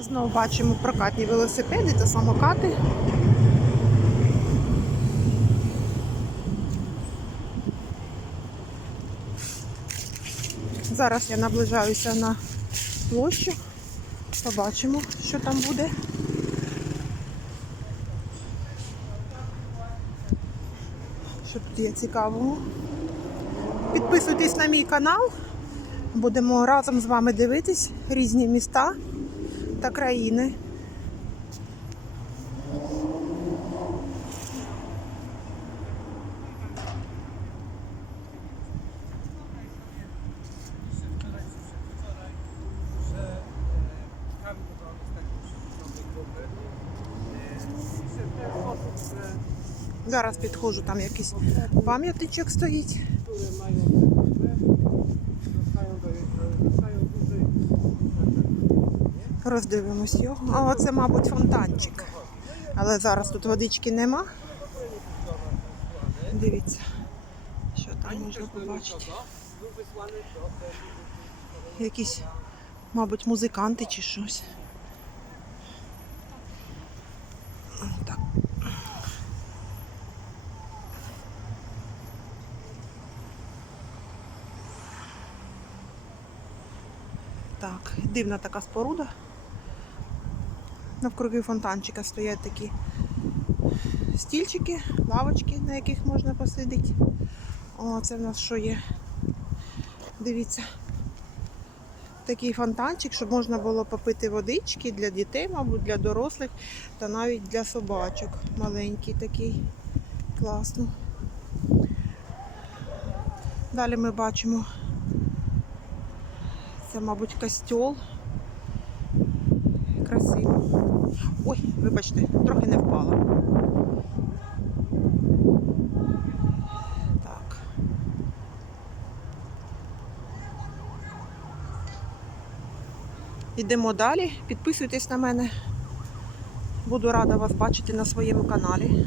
Знову бачимо прокатні велосипеди та самокати. Зараз я наближаюся на площу. Побачимо, що там буде. Що тут є цікавого. Підписуйтесь на мій канал. Будемо разом з вами дивитись різні міста та країни. Зараз підходжу, там якийсь пам'ятничок стоїть. Роздивимось його. А оце, мабуть, фонтанчик. Але зараз тут водички нема. Дивіться, що там можна побачити. Якісь, мабуть, музиканти чи щось. Так. Так, дивна така споруда. Навкруги фонтанчика стоять такі стільчики, лавочки, на яких можна посидіти. О, це в нас що є? Дивіться такий фонтанчик, щоб можна було попити водички для дітей, мабуть, для дорослих та навіть для собачок. Маленький такий. Класно. Далі ми бачимо. Це, мабуть, костьол. Красиво. Ой, вибачте, трохи не впала. Так. Ідемо далі. Підписуйтесь на мене. Буду рада вас бачити на своєму каналі.